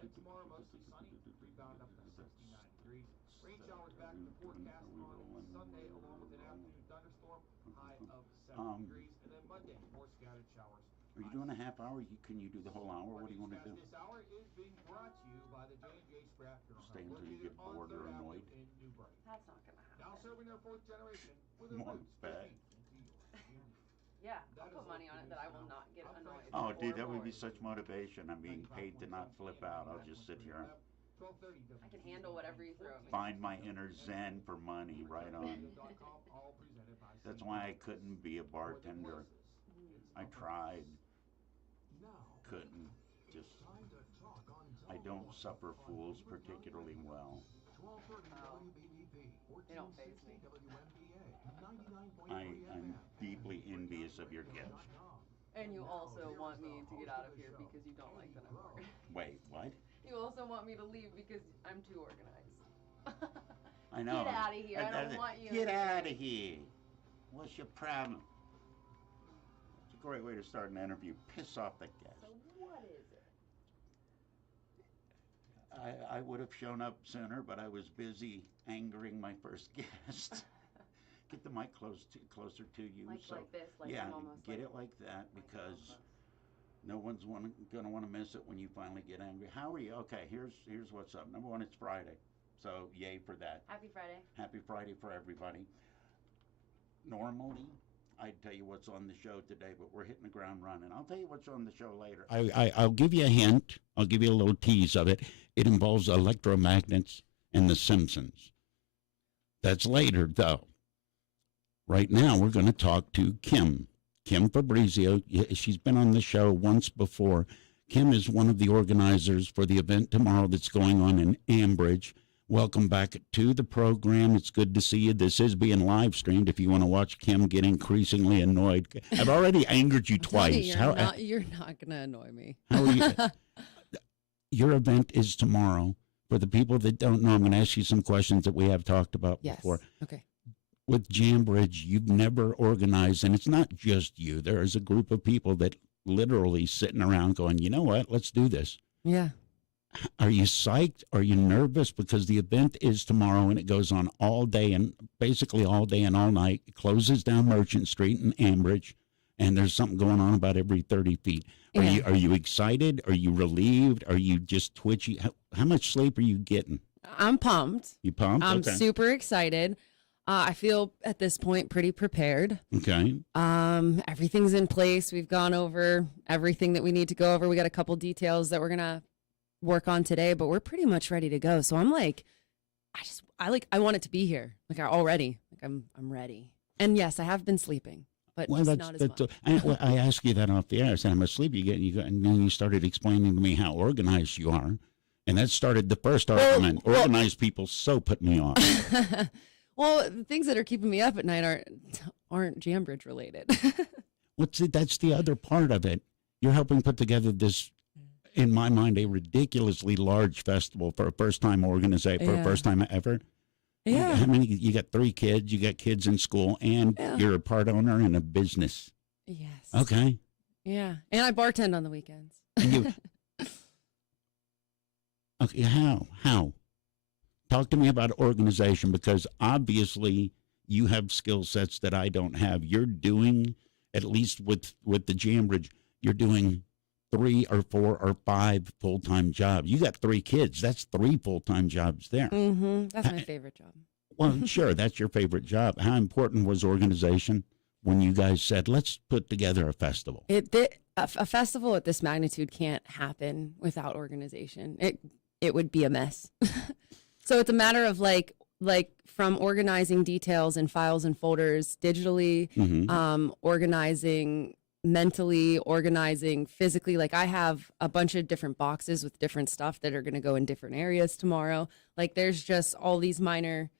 And tomorrow, mostly sunny, rebound up to 69 degrees. Rain showers back in the forecast on Sunday, along with an afternoon thunderstorm, high of 70 degrees. And then Monday, more scattered showers. Are you doing a half hour? Can you do the whole hour? Our What do you want to newscast do? this hour is being brought to you by the J&J Scrap Funeral Stay Home, until you located get on bored 3rd or Avenue annoyed? in Newbury. That's not gonna Now happen. serving their fourth generation with their Come on, roots bet. deep into your community. Yeah, I'll That is put money local on it news that I will now. not get I'm Frank annoyed. Oh, Spann. dude, Or that would be bored. such motivation. I'm being paid to 95.7 not flip AM, out. I'll just sit 99.3 here. FM, 1230 I can handle whatever you throw at me. Find my inner zen for money. Right on. all presented by That's Sandie why I Egley. couldn't be a For the bartender. places, it's I a place. tried, Now, couldn't. it's Just, time to talk on I don't telephone suffer on fools Beaver County particularly Radio. well. 1230 Oh, WBBP, they don't faze me. 1460 WMPA, 99.3 I'm FM, deeply and envious of your gift. freedomsradio.com. And you Now, also here want is me the to get host out of of the here show, because you don't like Katie that I'm Crow. bored. Wait, what? You also want me to leave because I'm too organized. I know. Get out of here. I don't want you. Get out of here. What's your problem? It's a great way to start an interview. Piss off the guest. So what is it? I would have shown up sooner, but I was busy angering my first guest. Get the mic closer to you. Like this, like yeah, I'm almost get like, it like that like because almost. no one's gonna want to miss it when you finally get angry. How are you? Okay, here's what's up. Number one, it's Friday, so yay for that. Happy Friday. Happy Friday for everybody. Normally, I'd tell you what's on the show today, but we're hitting the ground running. I'll tell you what's on the show later. I'll give you a hint. I'll give you a little tease of it. It involves electromagnets and The Simpsons. That's later, though. Right now, we're going to talk to Kim Fabrizio. She's been on the show once before. Kim is one of the organizers for the event tomorrow that's going on in Ambridge. Welcome back to the program. It's good to see you. This is being live streamed if you want to watch Kim get increasingly annoyed. I've already angered you twice. You're not going to annoy me. How are you? Your event is tomorrow. For the people that don't know, I'm going to ask you some questions that we have talked about before. Okay. With Jambridge, you've never organized, and it's not just you. There is a group of people that literally sitting around going, you know what, let's do this. Yeah. Are you psyched? Are you nervous? Because the event is tomorrow and it goes on all day and basically all day and all night. It closes down Merchant Street in Ambridge, and there's something going on about every 30 feet. Are you excited? Are you relieved? Are you just twitchy? How much sleep are you getting? I'm pumped. You pumped? I'm Okay. super excited. I feel at this point pretty prepared. Okay. Everything's in place. We've gone over everything that we need to go over. We got a couple details that we're gonna work on today, but we're pretty much ready to go. So I'm like, I want it to be here. I'm ready. And yes, I have been sleeping, but not as much. I asked you that off the air. I said, I'm asleep. And then you started explaining to me how organized you are. And that started the first argument. Organized people so put me off. Well, the things that are keeping me up at night aren't Jambridge related. That's the other part of it. You're helping put together this, in my mind, a ridiculously large festival for a first-time organization, for a first time ever. Yeah. How many? You got 3 kids. You got kids in school, and you're a part owner in a business. Yes. Okay. Yeah, and I bartend on the weekends. Okay. How? Talk to me about organization, because obviously you have skill sets that I don't have. You're doing, at least with the Jambridge, you're doing 3 or 4 or 5 full-time jobs. You got 3 kids. That's 3 full-time jobs there. Mm-hmm. That's my favorite job. Well, sure, that's your favorite job. How important was organization when you guys said, let's put together a festival? A festival at this magnitude can't happen without organization. It would be a mess. So it's a matter of like from organizing details and files and folders digitally, organizing mentally, organizing physically. Like I have a bunch of different boxes with different stuff that are going to go in different areas tomorrow. Like there's just all these minor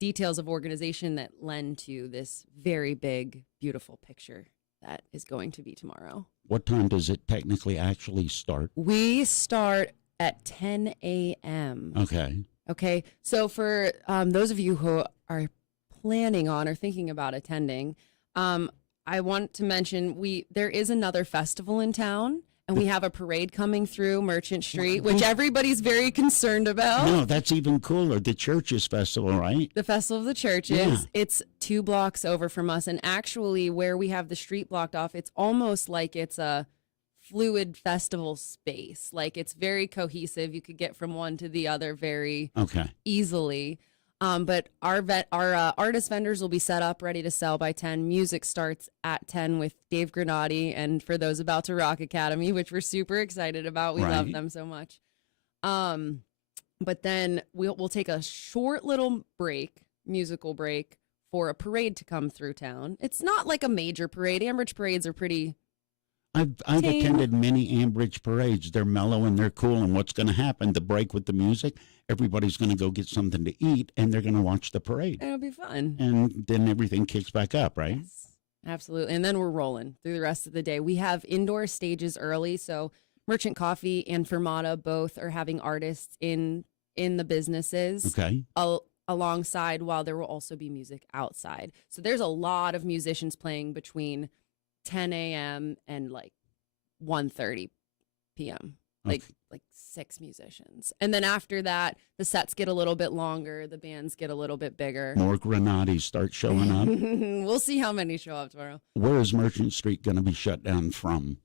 details of organization that lend to this very big, beautiful picture that is going to be tomorrow. What time does it technically actually start? We start at 10 a.m. Okay, so for those of you who are planning on or thinking about attending, I want to mention there is another festival in town, And we have a parade coming through Merchant Street, which everybody's very concerned about. No, that's even cooler. The Churches Festival, right? The Festival of the Churches. Yeah. It's 2 blocks over from us. And actually, where we have the street blocked off, it's almost like it's a fluid festival space. Like, it's very cohesive. You could get from one to the other very easily. But our artist vendors will be set up, ready to sell by 10. Music starts at 10 with Dave Granati and For Those About to Rock Academy, which we're super excited about. We love them so much. But then we'll take a short little musical break, for a parade to come through town. It's not like a major parade. Ambridge parades are pretty I've attended many Ambridge parades. They're mellow and they're cool. And what's going to happen? The break with the music, everybody's going to go get something to eat, and they're going to watch the parade. It'll be fun. And then everything kicks back up, right? Yes, absolutely. And then we're rolling through the rest of the day. We have indoor stages early, so Merchant Coffee and Fermata both are having artists in the businesses. Okay. Alongside, while there will also be music outside. So there's a lot of musicians playing between 10 a.m. and like 1:30 p.m. Like 6 musicians. And then after that, the sets get a little bit longer. The bands get a little bit bigger. More Grenadis start showing up. We'll see how many show up tomorrow. Where is Merchant Street going to be shut down from?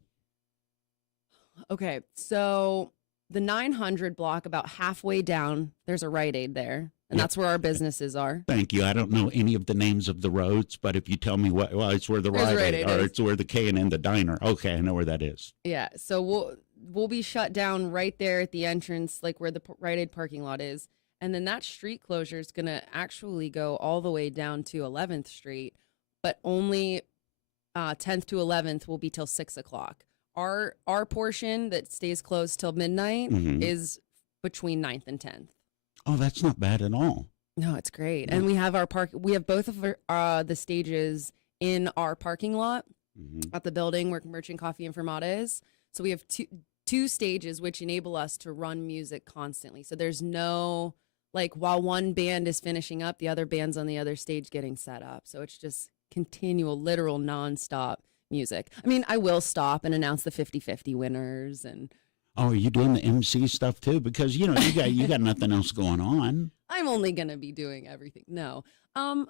Okay, so the 900 block, about halfway down, there's a Rite Aid there. And that's where our businesses are. Thank you. I don't know any of the names of the roads, but if you tell me it's where the Rite Aid, or it's where the K&N, the diner. Okay, I know where that is. Yeah, so we'll be shut down right there at the entrance, like where the Rite Aid parking lot is. And then that street closure is going to actually go all the way down to 11th Street, but only 10th to 11th will be till 6 o'clock. Our portion that stays closed till midnight is between 9th and 10th. Oh, that's not bad at all. No, it's great. And we have we have both of the stages in our parking lot at the building where Merchant Coffee and Fermata is. So we have two stages, which enable us to run music constantly. So there's no, like, while one band is finishing up, the other band's on the other stage getting set up. So it's just continual, literal, nonstop music. I mean, I will stop and announce the 50-50 winners and... Oh, are you doing the MC stuff too? Because you got nothing else going on. I'm only gonna be doing everything. No, I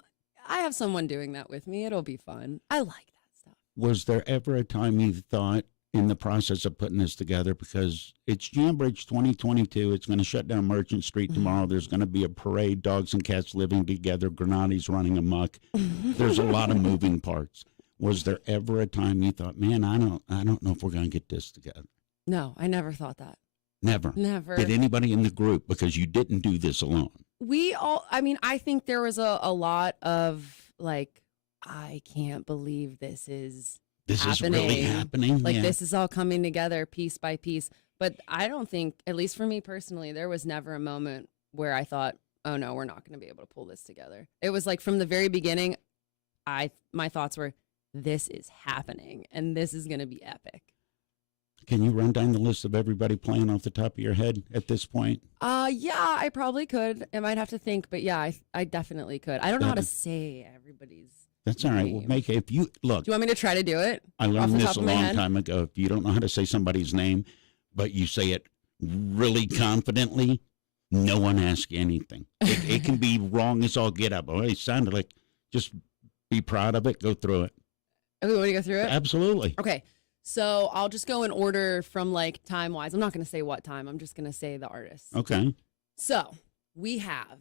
have someone doing that with me. It'll be fun. I like that stuff. Was there ever a time you thought, in the process of putting this together, because it's Jambridge 2022, it's going to shut down Merchant Street tomorrow. There's going to be a parade, dogs and cats living together, Grenadi's running amok. There's a lot of moving parts. Was there ever a time you thought, man, I don't know if we're going to get this together? No, I never thought that. Never. Did anybody in the group, because you didn't do this alone? I think there was a lot of, like, I can't believe this is really happening. Like, this is all coming together piece by piece. But I don't think, at least for me personally, there was never a moment where I thought, oh no, we're not going to be able to pull this together. It was like from the very beginning, my thoughts were, this is happening and this is going to be epic. Can you run down the list of everybody playing off the top of your head at this point? Yeah, I probably could. I might have to think, but yeah, I definitely could. I don't know how to say everybody's. That's all right. name. We'll make it. If you look, Do you want me to try to do it? I learned this a long time ago. If you don't know how to say somebody's name, but you say it really confidently, no one asks you anything. It can be wrong as all get up. Oh, it sounded like, just be proud of it. Go through it. Okay, want to go through it? Absolutely. Okay. So I'll just go in order from, like, time-wise. I'm not going to say what time. I'm just going to say the artists. Okay. So we have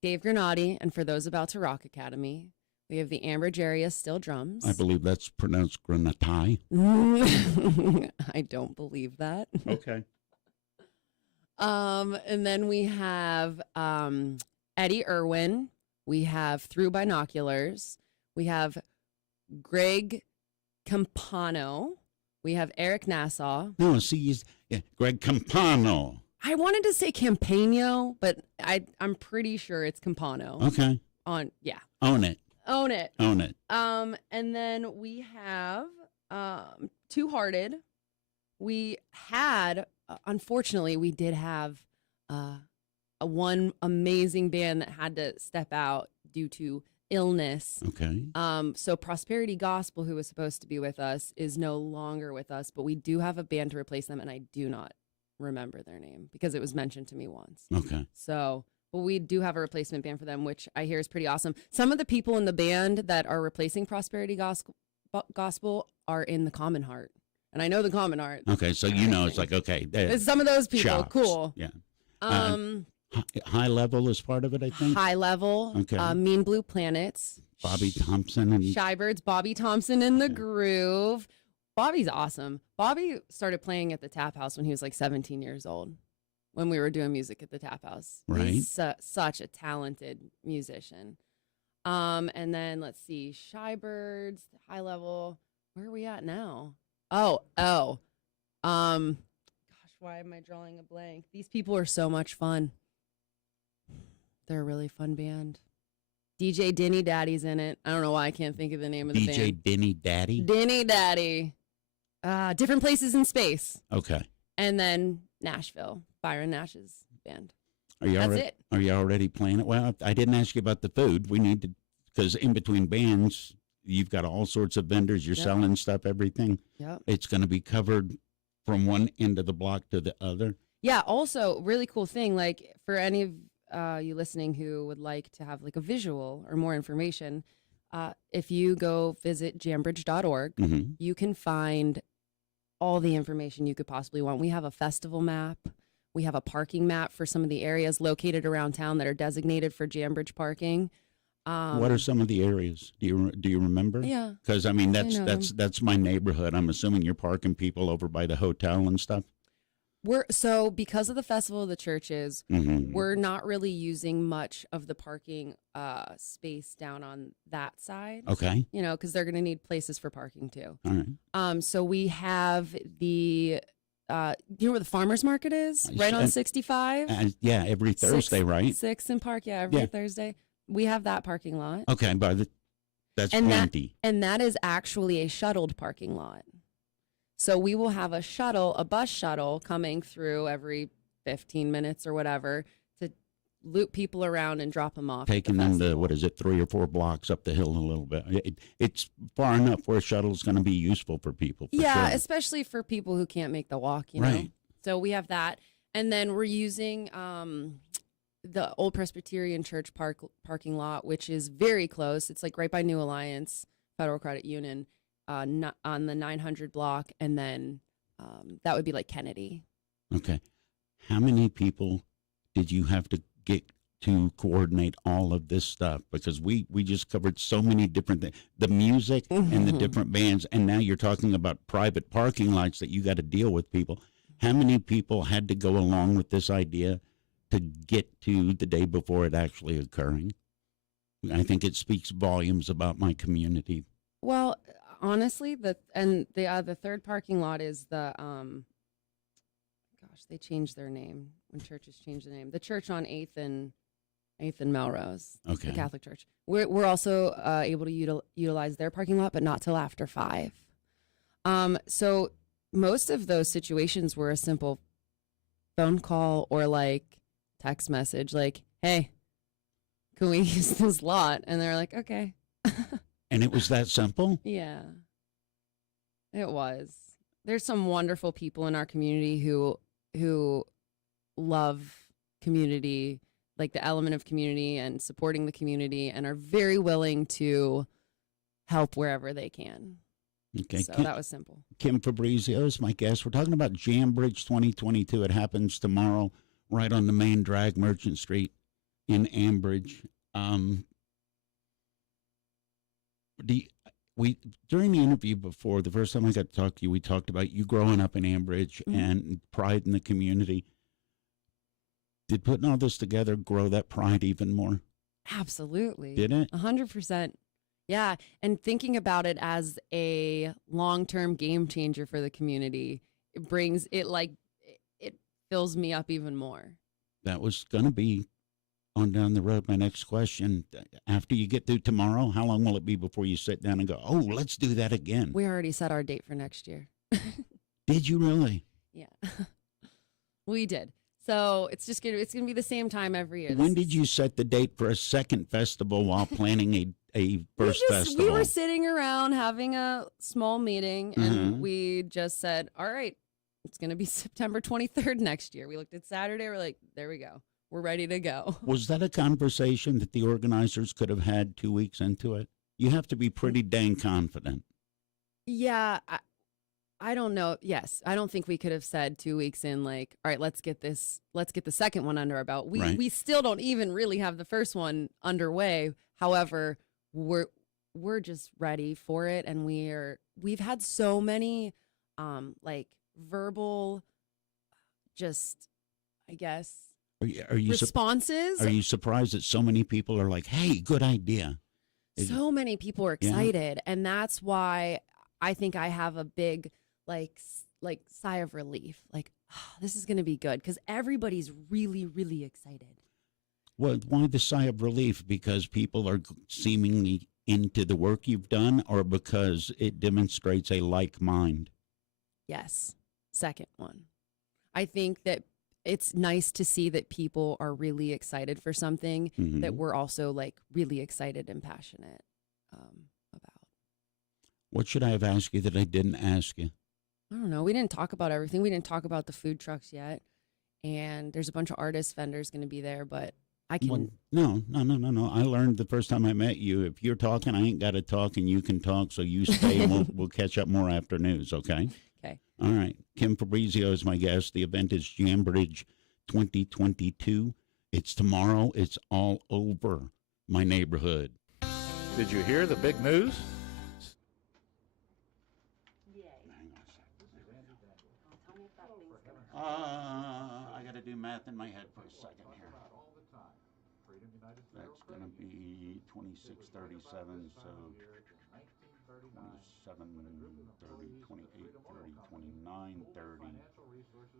Dave Granati, and For Those About to Rock Academy. We have the Ambridge area steel drums. I believe that's pronounced Granati. I don't believe that. Okay. And then we have Eddie Irwin. We have Through Binoculars. We have Greg Campano. We have Eric Nassau. No, see, Greg Campano. I wanted to say Campano, but I'm pretty sure it's Campano. Okay. Own it. Own it. Own it. And then we have Two Hearted. We had, unfortunately, we did have one amazing band that had to step out due to illness. Okay. So Prosperity Gospel, who was supposed to be with us, is no longer with us, but we do have a band to replace them, and I do not remember their name because it was mentioned to me once. Okay. So, but we do have a replacement band for them, which I hear is pretty awesome. Some of the people in the band that are replacing Prosperity Gospel are in the Common Heart. And I know the Common Heart. Okay, so you know it's like, okay. It's some of those people. Chops. Cool. Yeah. Um, High Level is part of it, I think. High Level. Okay. Mean Blue Planets. Bobby Thompson and Shybirds. Bobby Thompson in the Okay. Groove. Bobby's awesome. Bobby started playing at the Tap House when he was like 17 years old, when we were doing music at the Tap House. Right. He's such a talented musician. And then let's see, Shybirds, High Level. Where are we at now? Gosh, why am I drawing a blank? These people are so much fun. They're a really fun band. DJ Dinny Daddy's in it. I don't know why I can't think of the name of the band. DJ Denny Daddy. Dinny Daddy. Different Places in Space. Okay. And then Nashville, Byron Nash's band. Are you That's already, it. Are you already playing it? Well, I didn't ask you about the food. We need to, because in between bands, you've got all sorts of vendors. You're Yep. selling stuff, everything. Yep. It's going to be covered from one end of the block to the other. Yeah, also, really cool thing, like for any of you listening who would like to have like a visual or more information, if you go visit jambridge.org, Mm-hmm. you can find all the information you could possibly want. We have a festival map. We have a parking map for some of the areas located around town that are designated for Jambridge parking. What are some of the areas? Do you remember? Yeah. Because I mean I know that's my neighborhood. I'm assuming you're parking people over by the hotel and stuff. So because of the Festival of the Churches, Mm-hmm. we're not really using much of the parking space down on that side. Okay. You know, because they're going to need places for parking too. All right. So we have the, you know where the farmers market is? Right on 65? Yeah, every Thursday, right? 6 and Park, yeah, every Yeah. Thursday. We have that parking lot. Okay, but that's And plenty. And that is actually a shuttled parking lot. So we will have a bus shuttle coming through every 15 minutes or whatever to loop people around and drop them off. Taking them to, what is it, 3 or 4 blocks up the hill a little bit. It's far enough where a shuttle's going to be useful for people. For Yeah, sure. especially for people who can't make the walk, you know. Right. So we have that. And then we're using the Old Presbyterian Church parking lot, which is very close. It's like right by New Alliance Federal Credit Union, on the 900 block, and then that would be like Kennedy. Okay. How many people did you have to get to coordinate all of this stuff? Because we just covered so many different things, the music and the different bands, and now you're talking about private parking lots that you got to deal with people. How many people had to go along with this idea to get to the day before it actually occurring? I think it speaks volumes about my community. Well, honestly, the third parking lot is the they changed their name when churches changed the name. The church on 8th and Melrose, Okay. the Catholic Church. We're also able to utilize their parking lot, but not till after 5. So most of those situations were a simple phone call or like text message, like, "Hey, can we use this lot?" And they're like, "Okay." And it was that simple? Yeah, it was. There's some wonderful people in our community who love community, like the element of community and supporting the community, and are very willing to help wherever they can. Okay. So that was simple. Kim Fabrizio is my guest. We're talking about Jambridge 2022. It happens tomorrow right on the main drag, Merchant Street in Ambridge. During the interview before, the first time I got to talk to you, we talked about you growing up in Ambridge and pride in the community. Did putting all this together grow that pride even more? Absolutely. Did it? 100%. Yeah. And thinking about it as a long-term game changer for the community, it brings it it fills me up even more. That was going to be on down the road. My next question, after you get through tomorrow, how long will it be before you sit down and go, oh, let's do that again? We already set our date for next year. Did you really? Yeah, we did. So it's gonna be the same time every year. When did you set the date for a second festival while planning a first festival? We were sitting around having a small meeting, and we just said, "All right, it's gonna be September 23rd next year." We looked at Saturday. We're like, "There we go. We're ready to go." Was that a conversation that the organizers could have had 2 weeks into it? You have to be pretty dang confident. Yeah, I don't know. Yes, I don't think we could have said 2 weeks in, like, all right, let's get the second one under our belt. We still don't even really have the first one underway. However, we're just ready for it, and we've had so many like verbal, just I guess are you responses. Are you surprised that so many people are like, "Hey, good idea"? So many people are excited, and that's why I think I have a big like sigh of relief. Like, oh, this is going to be good because everybody's really, really excited. Well, why the sigh of relief? Because people are seemingly into the work you've done, or because it demonstrates a like mind? Yes, second one. I think that it's nice to see that people are really excited for something that we're also like really excited and passionate about. What should I have asked you that I didn't ask you? I don't know. We didn't talk about everything. We didn't talk about the food trucks yet. And there's a bunch of artist vendors going to be there, but I can. Well, no. I learned the first time I met you, if you're talking, I ain't got to talk, and you can talk, so you stay, and we'll catch up more after news, okay? Okay. All right. Kim Fabrizio is my guest. The event is Jambridge 2022. It's tomorrow. It's all over my neighborhood. Did you hear the big news? I got to do math in my head for a second here. That's going to be 2637, so 27, 30, 28, 30, 29, 30.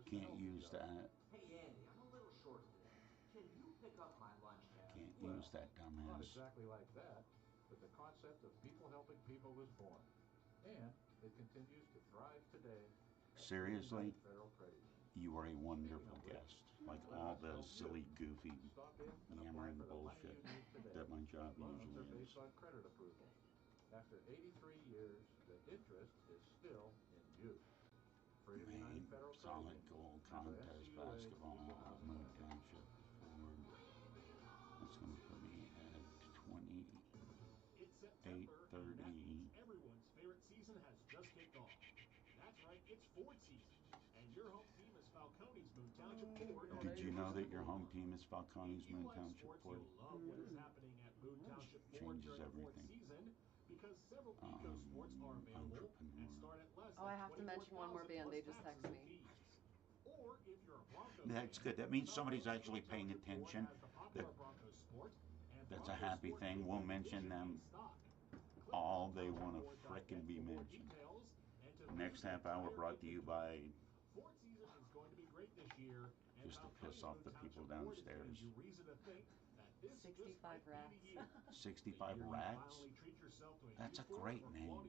Can't use that. Hey, Andy, I'm a little short today. Can you pick up my lunch tab? Can't use that, Not dumbass. exactly like that, but the concept of people helping people was born. And it continues to thrive today. Seriously? Federal Credit Union. You are a wonderful guest. Like all the silly, goofy, yammering bullshit that my job usually is. Based on credit approval. After 83 years, the interest is still in you. Freedom United Federal Credit Solid Union. gold contest basketball, Moon Township Ford. That's going to put me at 28:30. Everyone's favorite season has just kicked off. That's right, it's Ford season. And your home team is Falcone's Moon Township Ford. Did you know that your home team is Falcone's Moon Township Ford? Love what is happening at Moon Township Ford Changes during Ford everything. season because several eco sports are available and start at less Oh, I than have to mention one more band. They just texted me. Or if you're a Broncos That's good. That means somebody's actually paying attention. That's a happy thing. We'll mention them all they want to frickin' be mentioned. Next half hour brought to you by, Ford season is going to be great this year. just to piss off the people downstairs, 65 rats. 65 Rats? That's a great name.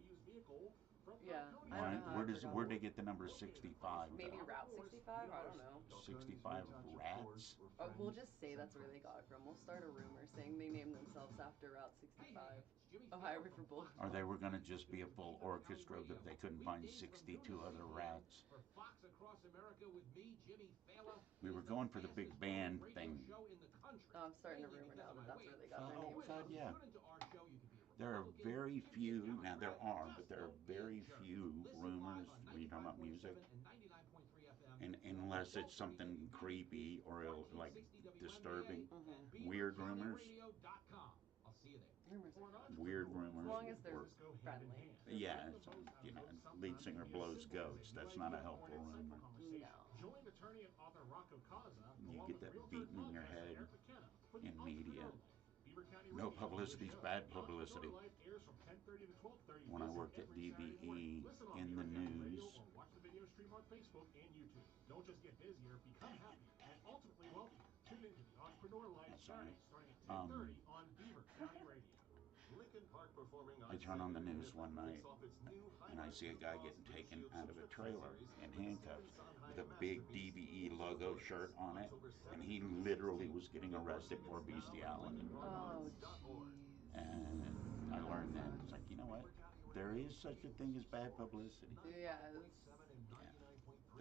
Yeah. I Why, don't know how where'd they get the number 65? Maybe Route 65? I don't know. 65 Rats? We'll just say that's where they got it from. We'll start a rumor saying they named themselves after Route 65. Ohio River Bowl. Or they were going to just be a full orchestra that they couldn't find 62 other rats. We were going for the big band thing. Oh, I'm starting a rumor now that that's where they got their name. Oh, God, yeah. There are very few, now there are, but there are very few rumors when you're talking about music. And unless it's something creepy or like disturbing. Weird rumors. Weird rumors. As long as they're work. friendly. Yeah, it's, lead singer blows goats. That's not a helpful rumor. No. Join attorney and author Rocco Kaza. You get that beaten in your head in media. No publicity is bad publicity. When I worked at DVE in the news, Watch the video stream on Facebook and YouTube. Don't just get busier, become happier, and ultimately wealthier. Tune into the Entrepreneur Life That's all right. starting at 10:30 on Beaver County Radio. I turn on the news one night and I see a guy getting taken out of a trailer in handcuffs with a big DVE logo shirt on it, and he literally was getting arrested for bestiality. Oh, jeez. And I learned then, it's like, you know what? There is such a thing as bad publicity. Yes. Yeah.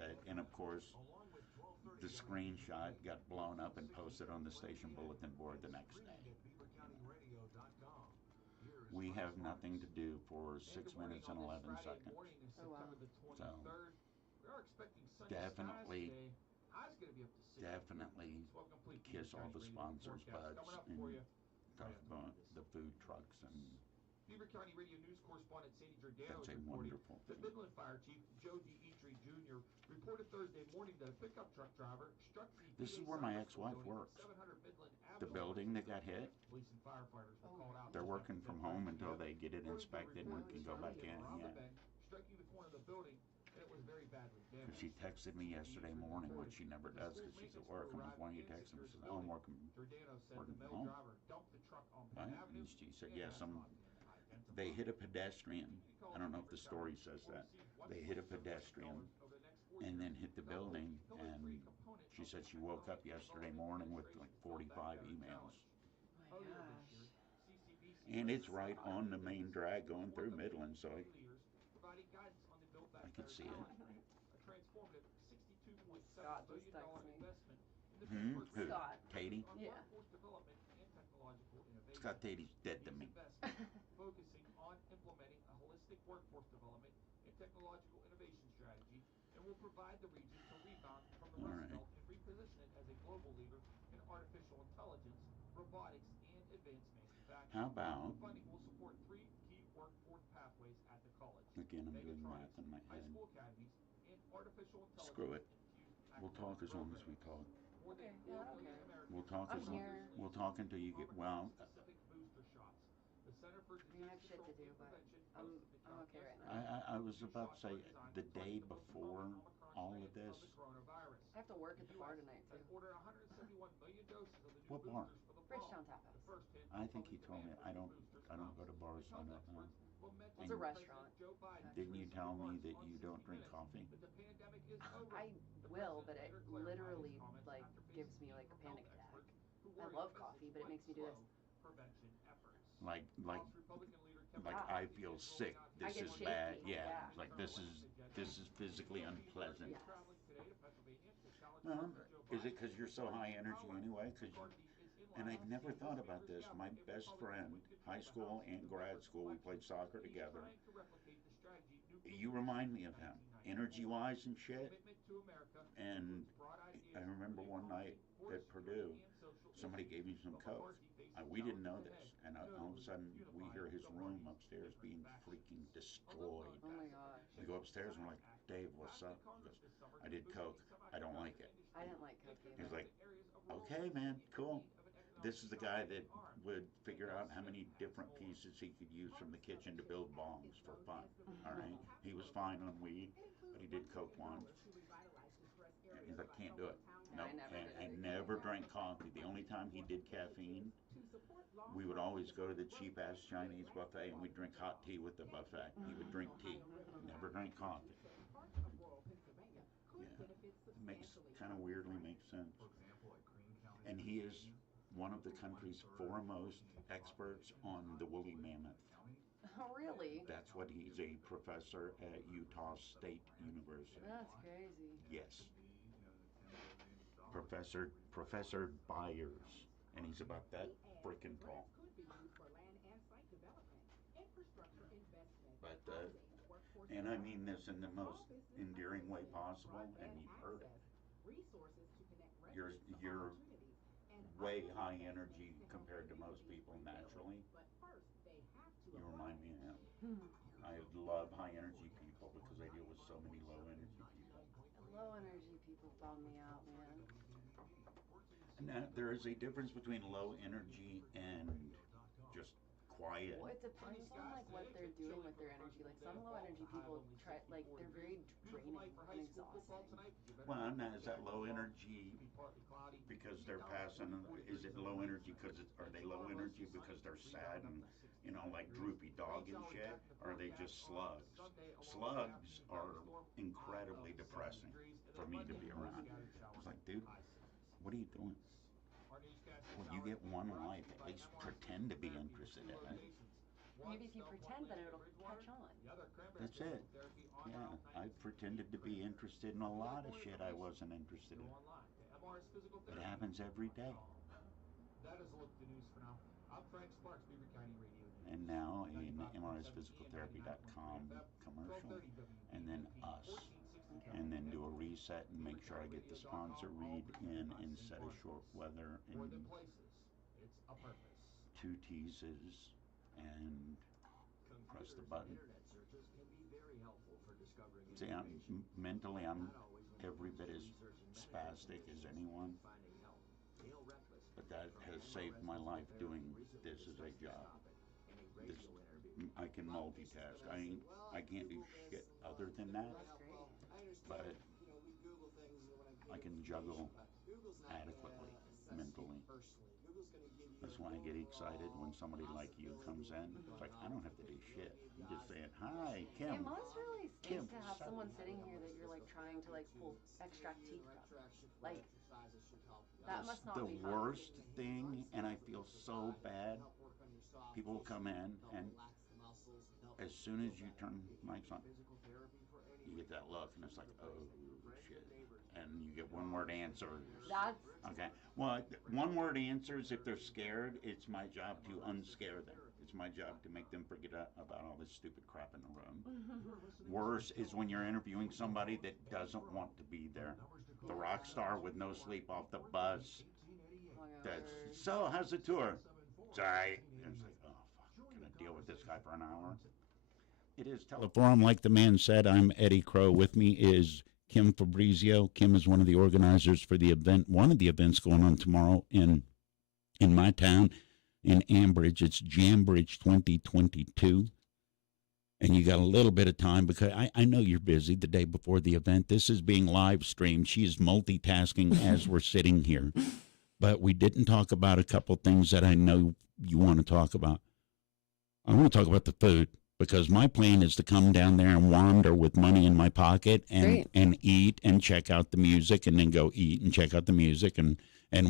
That, and of course, the screenshot got blown up and posted on the station bulletin board the next day. We have nothing to do for 6 minutes and 11 seconds. Oh, wow. So, We are expecting sunny definitely, skies today. High's going to be up to 60. definitely So a complete kiss Beaver all the County radio sponsors' forecast butts coming up and for you talk right after about this. the food trucks, and Beaver County Radio News correspondent Sandie Egley that's is a reporting wonderful that thing. Midland Fire Chief Joe Egley Jr. reported Thursday morning that a pickup truck driver struck the This is VA where my Cyber School ex-wife building works. 700 Midland The Avenue. building that got hit, Police and firefighters were called out. they're just working after from 10:30 home until p.m. they get it According to a inspected report, and the can go truck back hit in. around Yeah. the bend, striking the corner of the building, and it was very badly damaged. Because she texted me yesterday morning, which she never does because she's at work. I'm like, why don't you text me? She says, oh, I'm working Giordano said the from male home. driver dumped the truck on Right? Penn Avenue. And she said, and yeah, has not been they identified. hit a pedestrian. I don't know if the story says that. They hit a pedestrian and then hit the building, and she said she woke up yesterday morning with like 45 emails. Oh my gosh. And it's right on the main drag going through Midland, so I could see it. A transformative Scott $62.7 just billion texted me. investment in the Who? Scott. Katie? Yeah. workforce development and technological innovation. Scott Tatey's dead to These me. investments focusing on implementing a holistic workforce development and technological innovation strategy, and will provide the region to rebound from the All Rust right. Belt and reposition it as a global leader in artificial intelligence, robotics, and advanced manufacturing. How about, The funding will support 3 key workforce pathways at the college. again, I'm doing Megatronics, math in my high head. school academies, and artificial intelligence Screw it. infused We'll talk as long as we programs. talk. More than Okay, 4 yeah, I don't million care. Americans We'll talk I'm as long. here. We'll talk until you get well. Omicron-specific booster shots. The Center for I mean, I have Disease shit to Control do, and but Prevention I'm posted the okay right yesterday. now. I was about to say the day before all of this. I have to work at the bar tonight too. Ordered 171 million doses of the new What bar? boosters for the fall. Bridgetown Tap The House. first hint I of think he public told me demand for I new don't boosters go to comes. bars, The so I health don't know. experts will mention It's a President restaurant. Joe Biden Didn't you recent tell me remarks that on you 60 don't drink Minutes coffee? that the pandemic is over. I The will, president but it later clarified his literally comments like after facing gives me heat like a from panic health attack. experts who I worry love the coffee, message but it might makes me do this. slow prevention efforts. Like House Republican leader Kevin like McCarthy I feel is rolling sick. out This get is bad. shaky, Yeah. yeah. It's like this is physically unpleasant. Yes. traveling today to Pennsylvania to challenge Well, President Joe is it Biden because you're so high energy anyway? And I'd never State thought House about speakers this. gathered My if best Republicans friend, would control high the school House and in grad November's school, we election. played soccer He's together. trying to replicate the strategy nuclear You remind me in of him, 1994. energy-wise and shit. Commitment to America And includes broad ideas I remember for the one economy, night border at security, Purdue, and social somebody issues. gave me some But Coke. McCarthy faces We didn't know challenges this, ahead, and all of a sudden we unifying hear his the room party's upstairs different being factions. freaking Although destroyed. Oh my gosh. We go upstairs and we're like, Dave, what's up? He goes, I did Coke. I don't like it. I didn't like Coke He's either. like, okay, man, cool. This is the guy that would figure out how many different pieces he could use from the kitchen to build bombs for fun. All right, he was fine on weed, but he did Coke once. And he's like, can't do it. Yeah, No, I never and did I it. never drank coffee. The only time he did caffeine, we would always go to the cheap ass Chinese buffet and we'd drink hot tea with the buffet. He would drink tea, never drank coffee. Yeah, it makes kind of weirdly makes sense. And he is one of the country's foremost experts on the woolly mammoth. Oh, really? That's what he's a professor at Utah State University. That's crazy. Yes. Professor Byers. And he's about that freaking tall. But, and I mean this in the most endearing way possible, and you've heard it. You're way high energy compared to most people naturally. You remind me of him. I love high energy people because I deal with so many low energy people. Low energy people bum me out, man. Now, there is a difference between low energy and just quiet. Well, it depends on like what they're doing with their energy. Like some low energy people try, like they're very draining and exhausting. Well, now is that low energy because they're passing? Is it low energy because are they low energy because they're sad and you know, like droopy dog and shit, or are they just slugs? Slugs are incredibly depressing for me to be around. It's like, dude, what are you doing? Well, you get one life. At least pretend to be interested in it. Maybe if you pretend, then it'll catch on. That's it. Yeah, I pretended to be interested in a lot of shit I wasn't interested in. It happens every day. That is a look at the news for now. I'm Frank Sparks, Beaver County Radio News. And now an MRSphysicaltherapy.com commercial, and then us. And then do a reset and make sure I get the sponsor read in instead of short weather and two teases and press the button. See, mentally, I'm every bit as spastic as anyone, but that has saved my life doing this as a job. This, I can multitask. I can't do shit other than that, but I can juggle adequately mentally. That's why I get excited when somebody like you comes in. It's like, I don't have to do shit. I'm just saying, hi, Kim. It must really Kim, stink to have someone sitting here that you're like trying to like extract teeth from. Like, that must not the be fun. worst thing, and I feel so bad. People come in, and as soon as you turn mics on, you get that look, and it's like, oh shit, and you get one word answers. That's Okay. Well, one word answers, if they're scared, it's my job to unscare them. It's my job to make them forget about all this stupid crap in the room. Worse is when you're interviewing somebody that doesn't want to be there. The rock star with no sleep off the bus. So, how's the tour? It's all right. And it's like, oh, fuck, can I deal with this guy for an hour? It is Teleforum, like the man said. I'm Eddie Crow. With me is Kim Fabrizio. Kim is one of the organizers for the event, one of the events going on tomorrow in my town, in Ambridge. It's Jambridge 2022. And you got a little bit of time because I know you're busy the day before the event. This is being live streamed. She is multitasking as we're sitting here. But we didn't talk about a couple things that I know you want to talk about. I want to talk about the food, because my plan is to come down there and wander with money in my pocket and eat and check out the music, and then go eat and check out the music and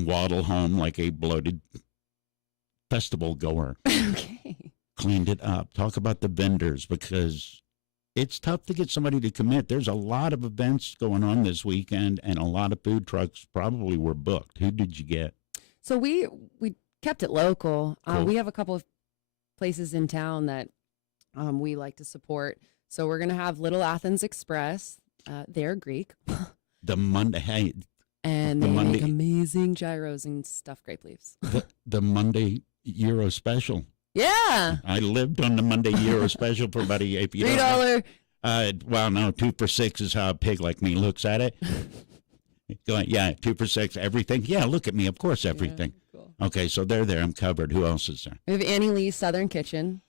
waddle home like a bloated festival goer. okay. Cleaned it up. Talk about the vendors, because it's tough to get somebody to commit. There's a lot of events going on this weekend, and a lot of food trucks probably were booked. Who did you get? So we kept it local. Cool. We have a couple of places in town that we like to support. So we're going to have Little Athens Express. They're Greek. The Monday. Hey, And they make amazing gyros and stuffed grape leaves. the Monday Euro special. Yeah. I lived on the Monday Euro special for about a year. $3. Well, no, 2 for $6 is how a pig like me looks at it. Going, yeah, 2 for $6, everything. Yeah, look at me, of course, everything. Yeah, cool. Okay, so they're there. I'm covered. Who else is there? We have Annie Lee's Southern Kitchen.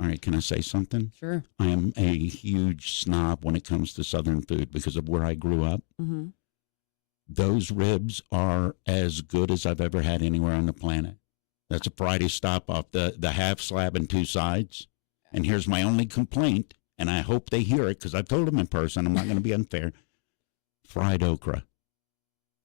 All right, can I say something? Sure. I am a huge snob when it comes to Southern food because of where I grew up. Mm-hmm. Those ribs are as good as I've ever had anywhere on the planet. That's a Friday stop off the half slab and 2 sides. And here's my only complaint, and I hope they hear it because I've told them in person. I'm not going to be unfair. Fried okra.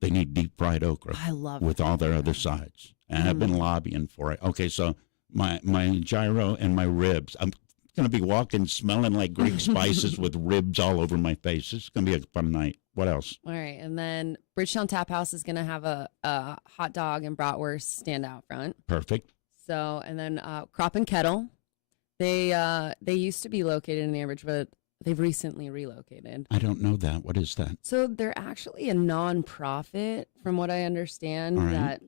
They need deep fried okra. I love with all their other sides. And I've been lobbying for it. Okay, so my gyro and my ribs. I'm going to be walking smelling like Greek spices with ribs all over my face. It's going to be a fun night. What else? All right. And then Bridgetown Tap House is going to have a hot dog and bratwurst stand out front. Perfect. So, and then Crop and Kettle. They used to be located in Ambridge, but they've recently relocated. I don't know that. What is that? So they're actually a nonprofit, from what I understand, right.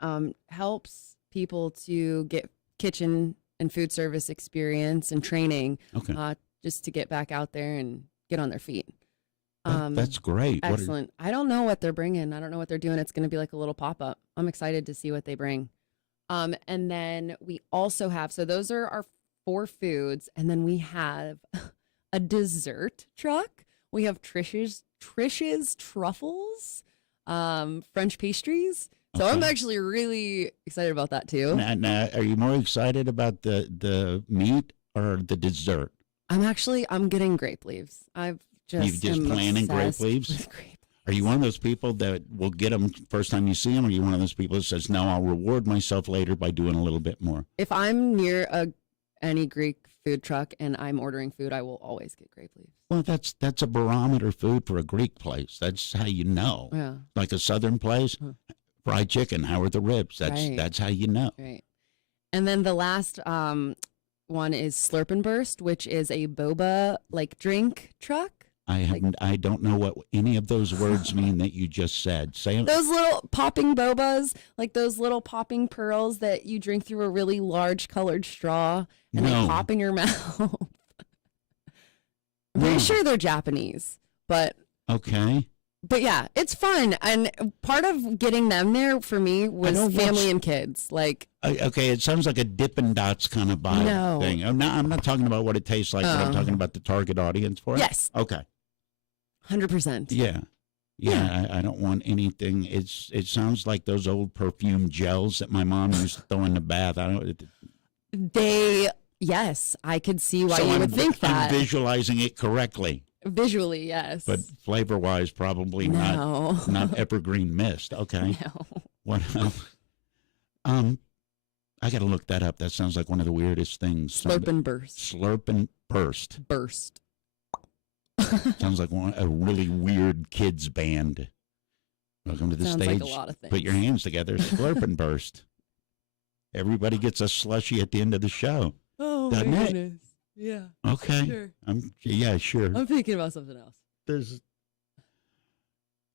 that helps people to get kitchen and food service experience and training, okay. Just to get back out there and get on their feet. That's great. Excellent. I don't know what they're bringing. I don't know what they're doing. It's going to be like a little pop-up. I'm excited to see what they bring. And then we also have, so those are our 4 foods. And then we have a dessert truck. We have Trish's Truffles, French pastries. So I'm Okay. actually really excited about that too. Now, are you more excited about the meat or the dessert? I'm getting grape leaves. I've just You've just am planning grape obsessed leaves? with grape Are you one of those people that will get them first time you see them, or are you one of those people that says, no, I'll reward myself later by doing a little bit more? If I'm near any Greek food truck and I'm ordering food, I will always get grape leaves. Well, that's a barometer food for a Greek place. That's how you know. Yeah. Like a southern place, fried chicken, how are the ribs? Right. That's how you know. Right. And then the last one is Slurp and Burst, which is a boba drink truck. I don't know what any of those words mean that you just said. Say 'em. Those little popping bobas, like those little popping pearls that you drink through a really large colored straw and No. they pop in your mouth. I'm pretty No. sure they're Japanese, but Okay. yeah, it's fun. And part of getting them there for me was don't family watch- and kids. Okay, it sounds like a Dippin' Dots kind of vibe No. thing. I'm not talking about what it tastes like, but I'm Oh. talking about the target audience for it. Yes. Okay. 100%. Yeah. Yeah, I don't want anything. It sounds like those old perfume gels that my mom used to throw in the bath. Yes, I could see why So you I'm, would think I'm that. visualizing it correctly, Visually, yes. but flavor-wise, probably no. not evergreen mist. Okay. No. What else? I got to look that up. That sounds like one of the weirdest things. Slurp and Burst. Slurp and burst. Burst. Sounds like a really weird kids band. Welcome to the Sounds stage. like a lot of things. Put your hands together. Slurp and burst. Everybody gets a slushie at the end of the show. Oh, Doesn't my it? goodness. Yeah. Okay. Sure. Yeah, sure. I'm thinking about something else.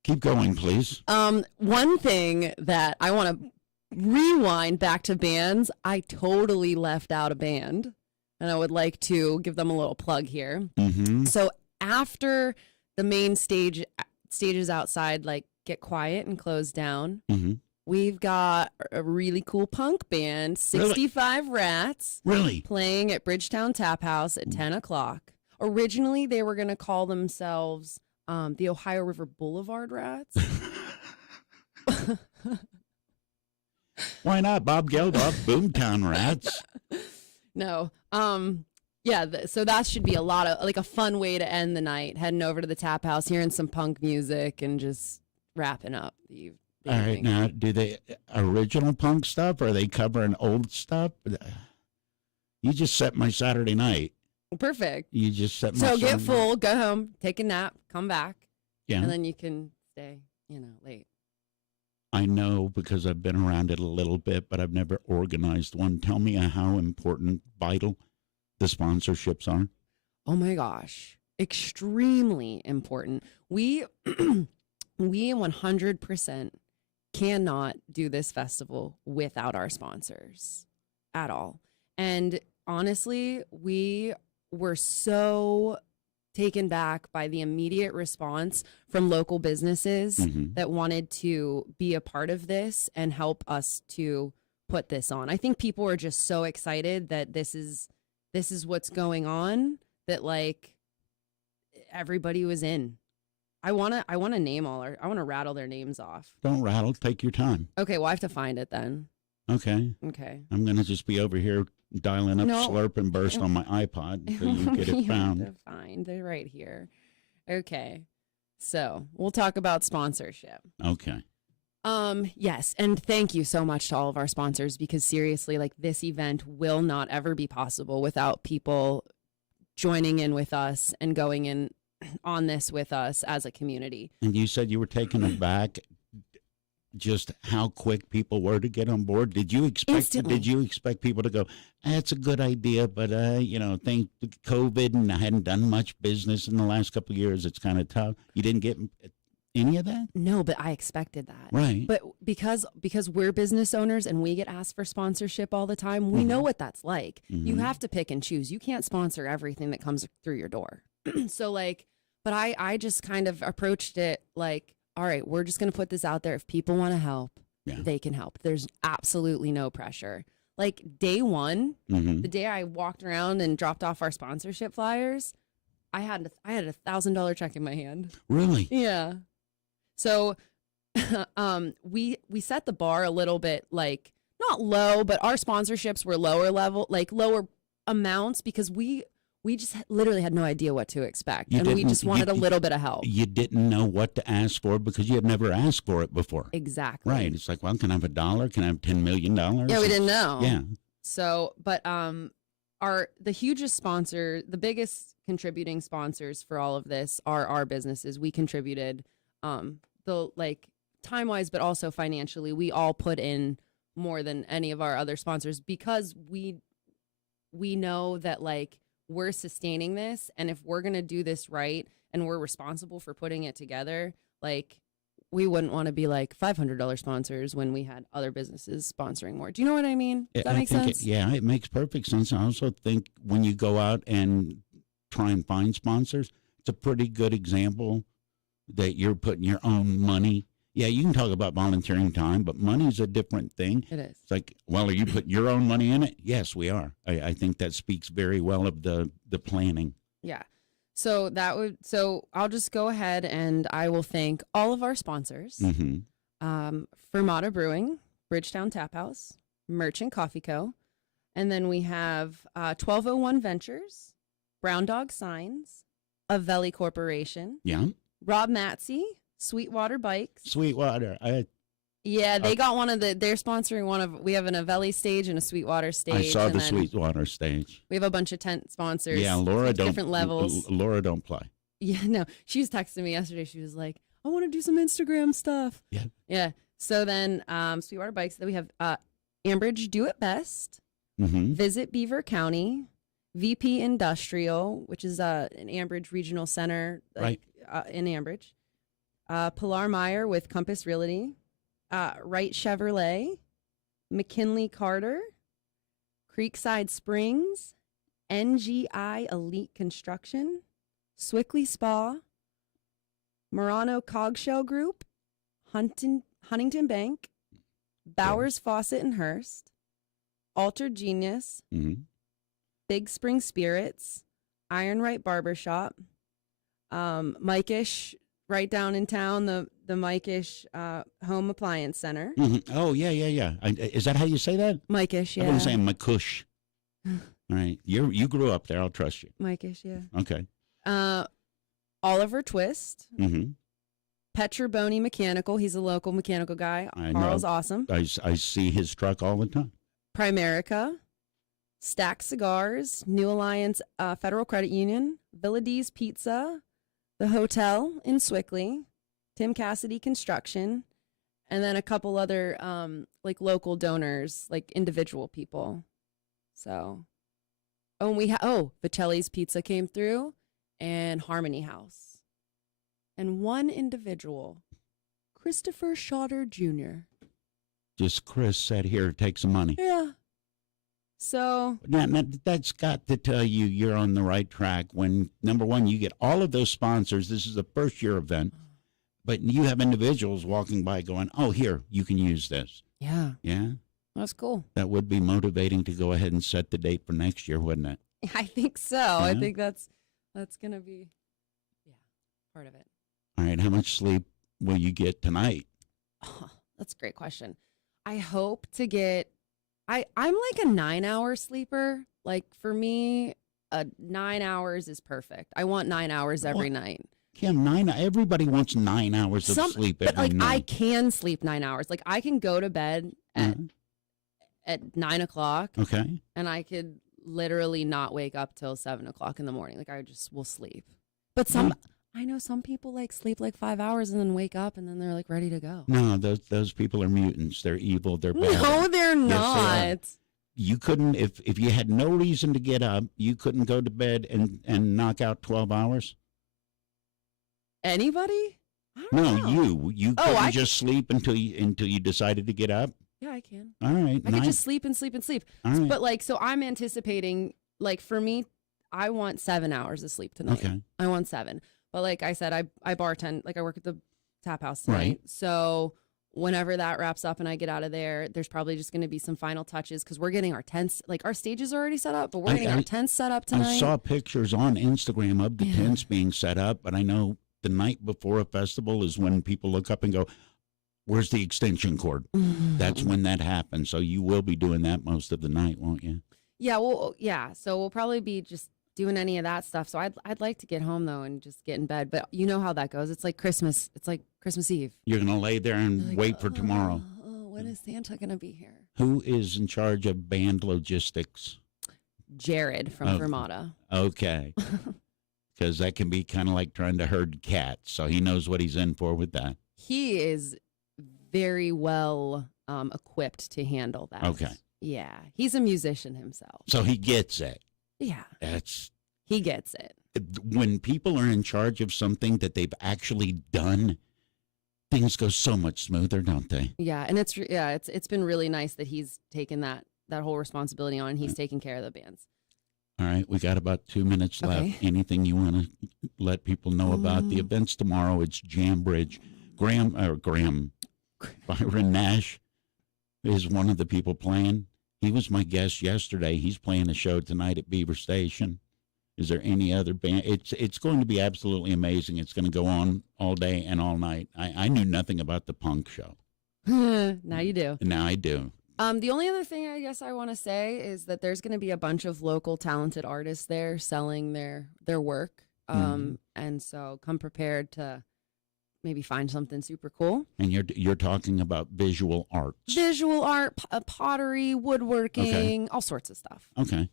Keep going, please. One thing that I want to rewind back to bands, I totally left out a band, and I would like to give them a little plug here. Mm-hmm. So after the main stages outside get quiet and close down, Mm-hmm. we've got a really cool punk band, 65 Rats, Really? playing at Bridgetown Tap House at 10 o'clock. Originally, they were going to call themselves the Ohio River Boulevard Rats. Why not? Bob Geldof, Boomtown Rats. No. Yeah, so that should be a lot of a fun way to end the night, heading over to the Tap House, hearing some punk music and just wrapping up the All right, evening. now, do they original punk stuff, or are they covering old stuff? You just set my Saturday night. Perfect. You just set my So get Saturday night. full, go home, take a nap, come back, Yeah. and then you can stay, late. I know because I've been around it a little bit, but I've never organized one. Tell me how important, vital the sponsorships are. Oh my gosh. Extremely important. We 100% cannot do this festival without our sponsors at all. And honestly, we were so taken back by the immediate response from local businesses Mhm. that wanted to be a part of this and help us to put this on. I think people are just so excited that this is what's going on, that everybody was in. I want to name I want to rattle their names off. Don't rattle. Take your time. Okay, well I have to find it then. Okay. Okay. I'm going to just be over here dialing up No. Slurp and Burst on my iPod until you get You it have found. to find. They're right here. Okay. So we'll talk about sponsorship. Okay. Yes, and thank you so much to all of our sponsors, because seriously, this event will not ever be possible without people joining in with us and going in on this with us as a community. And you said you were taken aback just how quick people were to get on board. Did you expect Instantly. Did you expect people to go, that's a good idea, but thank COVID and I hadn't done much business in the last couple of years. It's kind of tough. You didn't get any of that? No, but I expected that. Right. But because we're business owners and we get asked for sponsorship all the time, we know what that's like. You Mhm. have to pick and choose. You can't sponsor everything that comes through your door. So but I just kind of approached it all right, we're just going to put this out there. If people want to help, Yeah. they can help. There's absolutely no pressure. Day one, Mhm. the day I walked around and dropped off our sponsorship flyers, I had $1,000 check in my hand. Really? Yeah. So we set the bar a little bit like not low, but our sponsorships were lower level, like lower amounts because we just literally had no idea what to expect, and we just wanted a little bit of help. You didn't know what to ask for because you had never asked for it before. Exactly. Right. It's like, well, can I have $1? Can I have $10 million? Yeah, we didn't know. Yeah. So, but the hugest sponsor, the biggest contributing sponsors for all of this are our businesses. We contributed, the like time wise, but also financially. We all put in more than any of our other sponsors because we know that like we're sustaining this, and if we're gonna do this right and we're responsible for putting it together, like we wouldn't want to be like $500 sponsors when we had other businesses sponsoring more. Do you know what I mean? Does that make sense? It makes perfect sense. I also think when you go out and try and find sponsors, it's a pretty good example that you're putting your own money. Yeah, you can talk about volunteering time, but money's a different thing. It is. It's like, well, are you putting your own money in it? Yes, we are. I think that speaks very well of the planning. Yeah. So I'll just go ahead and I will thank all of our sponsors. Mm-hmm. Fermata Brewing, Bridgetown Tap House, Merchant Coffee Co. And then we have 1201 Ventures, Brown Dog Signs, Avelli Corporation, Yeah. Rob Matsey, Sweetwater Bikes. Sweetwater. Yeah, they got they're sponsoring we have an Avelli stage and a Sweetwater stage. I saw and the then Sweetwater stage. We have a bunch of tent sponsors. Yeah, Laura don't. Different levels. Laura don't play. Yeah, no. She was texting me yesterday. She was like, I want to do some Instagram stuff. Yeah. Yeah. So then Sweetwater Bikes, then we have Ambridge Do It Best, Mm-hmm. Visit Beaver County, VP Industrial, which is an Ambridge Regional Center in Ambridge, Pilar Meyer with Compass Realty, Wright Chevrolet, McKinley Carter, Creekside Springs, NGI Elite Construction, Swickley Spa, Murano Cogshell Group, Huntington Bank, Bowers Faucet and Hearst, Altered Genius, Mm-hmm. Big Spring Spirits, Ironright Barbershop, Mike-ish, right down in town, the Mike-ish Home Appliance Center. Mm-hmm. Oh, yeah. Is that how you say that? Mike-ish, yeah. I wouldn't say McCush. All right. You grew up there. I'll trust you. Mike-ish, yeah. Okay. Oliver Twist, Mm-hmm. Petra Boney Mechanical. He's a local mechanical guy. I Carl's know. awesome. I see his truck all the time. Primerica, Stack Cigars, New Alliance Federal Credit Union, Villa D's Pizza, The Hotel in Swickley, Tim Cassidy Construction, and then a couple other like local donors, like individual people. So, and we Vitelli's Pizza came through, and Harmony House, and one individual, Christopher Shotter Jr. Just Chris said, here, take some money. Yeah. So Now, that's got to tell you you're on the right track when, number one, you get all of those sponsors. This is a first-year event, but you have individuals walking by going, oh, here, you can use this. yeah, Yeah? that's cool. That would be motivating to go ahead and set the date for next year, wouldn't it? I think so. I Yeah. think that's gonna be part of it. All right, how much sleep will you get tonight? Oh, that's a great question. I hope to get. I'm like a 9-hour sleeper. Like for me, 9 hours is perfect. I want 9 hours every night. Kim, everybody wants 9 hours of sleep every but like night. I can sleep 9 hours. Like I can go to bed at 9 o'clock. Okay. And I could literally not wake up till 7 o'clock in the morning. Like I just will sleep. But I know some people like sleep like 5 hours and then wake up and then they're like ready to go. No, those people are mutants. They're evil. They're bad. No, they're Yes, not. they are. You couldn't, if you had no reason to get up, you couldn't go to bed and knock out 12 hours? Anybody? I don't No, know. you couldn't just sleep until you decided to get up? Yeah, I can. All right. I could just sleep and sleep and sleep. All right. But like, so I'm anticipating, like for me, I want 7 hours of sleep tonight. Okay. I want 7. But like I said, I bartend, like I work at the tap house tonight. Right. So whenever that wraps up and I get out of there, there's probably just going to be some final touches because we're getting our tents, like our stage is already set up, but we're getting our tents set up tonight. I saw pictures on Instagram of the tents being set up, but I know the night before a festival is when people look up and go, Where's the extension cord? That's when that happens. So you will be doing that most of the night, won't you? Yeah, well, yeah. So we'll probably be just doing any of that stuff. So I'd like to get home though and just get in bed. But you know how that goes. It's like Christmas. It's like Christmas Eve. You're going to lay there and Like, wait for tomorrow. Oh, when is Santa gonna be here? Who is in charge of band logistics? Jared from Oh. Vermata. Okay. Because that can be kind of like trying to herd cats. So he knows what he's in for with that. He is very well equipped to handle that. Okay. Yeah, he's a musician himself. So he gets it. Yeah, That's he gets it. when people are in charge of something that they've actually done, things go so much smoother, don't they? Yeah, and it's been really nice that he's taken that whole responsibility on and he's taking care of the bands. All right, we got about 2 minutes left. Okay. Anything you want to let people know about the events tomorrow? It's Jam Bridge. Byron Nash is one of the people playing. He was my guest yesterday. He's playing a show tonight at Beaver Station. Is there any other band? It's going to be absolutely amazing. It's going to go on all day and all night. I knew nothing about the punk show. Now you do. Now I do. The only other thing I guess I want to say is that there's going to be a bunch of local talented artists there selling their work. And so come prepared to maybe find something super cool. And you're talking about visual arts. Visual art, pottery, woodworking, all sorts of stuff. Okay.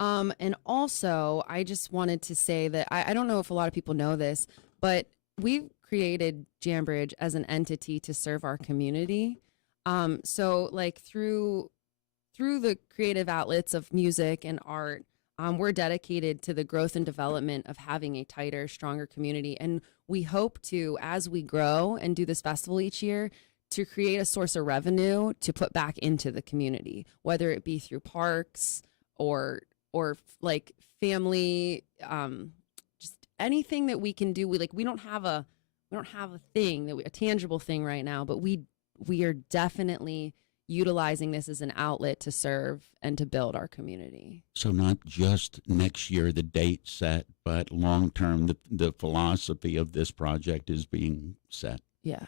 And also, I just wanted to say that I don't know if a lot of people know this, but we've created Jambridge as an entity to serve our community. So like through the creative outlets of music and art, we're dedicated to the growth and development of having a tighter, stronger community. And we hope to, as we grow and do this festival each year, to create a source of revenue to put back into the community, whether it be through parks or like family, just anything that we can do. We don't have a thing a tangible thing right now, but we are definitely utilizing this as an outlet to serve and to build our community. So not just next year, the date set, but long term, the philosophy of this project is being set. Yeah.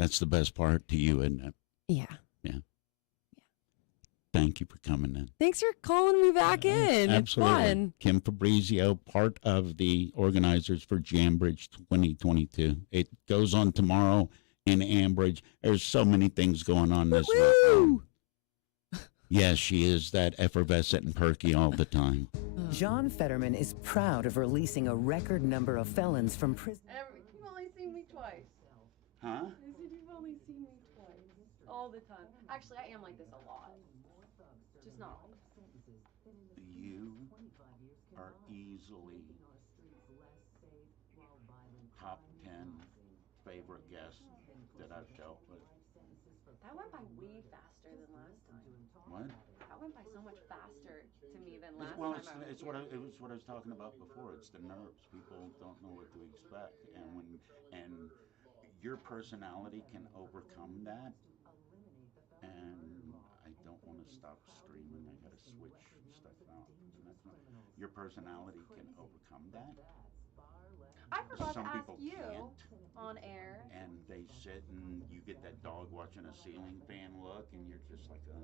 That's the best part to you, isn't it? Yeah. Thank you for coming in. Thanks for calling me back in. Absolutely. It's fun. Kim Fabrizio, part of the organizers for Jambridge 2022. It goes on tomorrow in Ambridge. There's so many things going on this week. Yes, she is that effervescent and perky all the time. John Fetterman is proud of releasing a record number of felons from prison. You've only seen me twice. Huh? I said you've only seen me twice. All the time. Actually, I am like this a lot. Just not all the time. You are easily top 10 favorite guests that I've dealt with. That went by way faster than last time. What? That went by so much faster to me than last Well, time. it was what I was talking about before. It's the nerves. People don't know what to expect, and your personality can overcome that. And I don't want to stop streaming. I got to switch stuff out. And that's not, your personality can overcome that. I forgot Some to ask people you can't. on air. And they sit and you get that dog watching a ceiling fan look, and you're just like, oh,